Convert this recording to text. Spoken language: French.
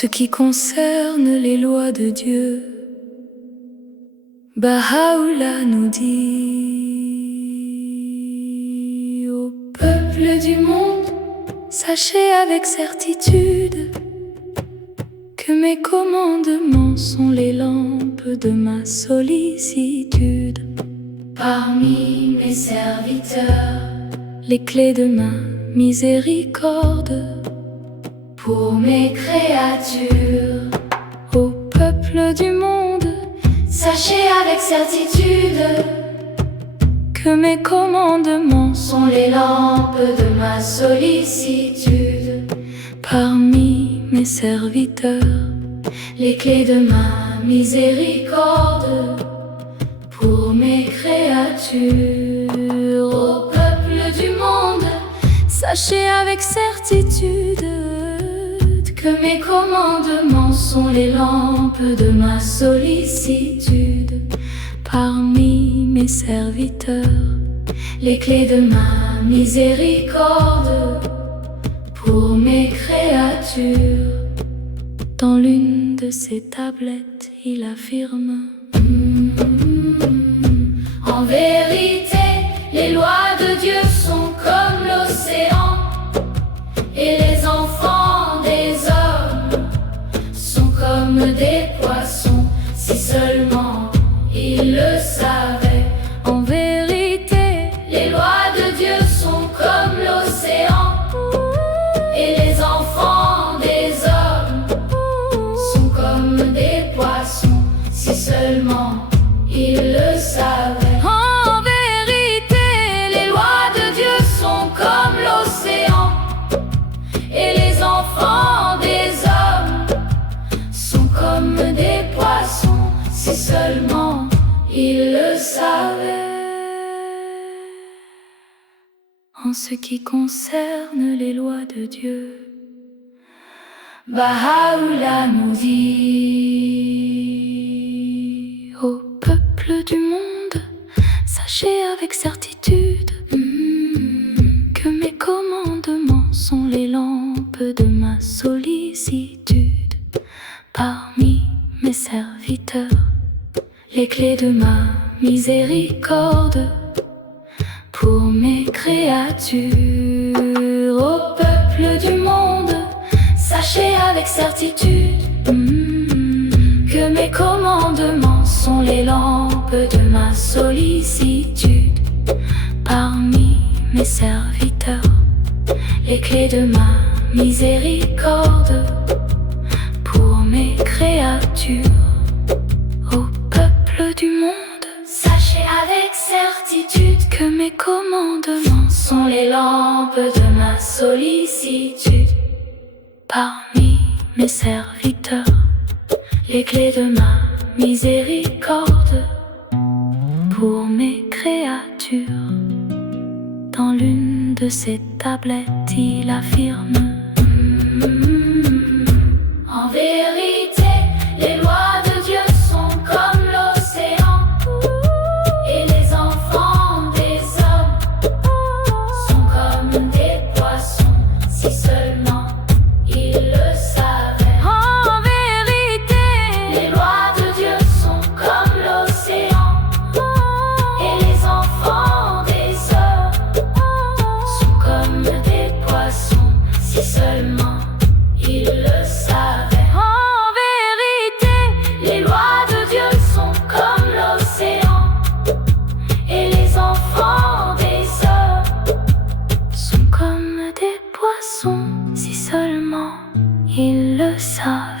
ce qui concerne les lois de Dieu, Baha'u'llah nous dit: au peuple du monde, sachez avec certitude que mes commandements sont les lampes de ma sollicitude. Parmi mes serviteurs, les clés de ma miséricorde pour mes créatures. Au peuple du monde, sachez avec certitude que mes commandements sont les lampes de ma sollicitude. Parmi mes serviteurs, les clés de ma miséricorde pour mes créatures. Au peuple du monde, sachez avec certitude que mes commandements sont les lampes de ma sollicitude. Parmi mes serviteurs, les clés de ma miséricorde pour mes créatures. Dans l'une de ses tablettes, il affirme: en vérité, les lois de Dieu sont comme l'océan, et les enfants des hommes sont comme des poissons. Si seulement ils le savaient. En vérité, les lois de Dieu sont comme l'océan, et les enfants des hommes sont comme des poissons. Si seulement ils le savaient. En vérité, les lois de Dieu sont comme l'océan, et les enfants des hommes sont comme des poissons. Si seulement ils le savaient. En ce qui concerne les lois de Dieu, Baha'u'llah nous dit: au peuple du monde, sachez avec certitude que mes commandements sont les lampes de ma sollicitude. Parmi mes serviteurs, les clés de ma miséricorde pour mes créatures. Au peuple du monde, sachez avec certitude que mes commandements sont les lampes de ma sollicitude. Parmi mes serviteurs, les clés de ma miséricorde pour mes créatures. Au peuple du monde, sachez avec certitude que mes commandements sont les lampes de ma sollicitude. Parmi mes serviteurs, les clés de ma miséricorde pour mes créatures. Dans l'une de ses tablettes, il affirme: en vérité, les lois de Dieu sont comme l'océan, et les enfants des hommes sont comme des poissons. Si seulement ils le savaient. En vérité, les lois de Dieu sont comme l'océan, et les enfants des hommes sont comme des poissons. Si seulement ils le savaient. en vérité, les lois de Dieu sont comme l'océan, et les enfants des hommes sont comme des poissons. Si seulement ils le savent.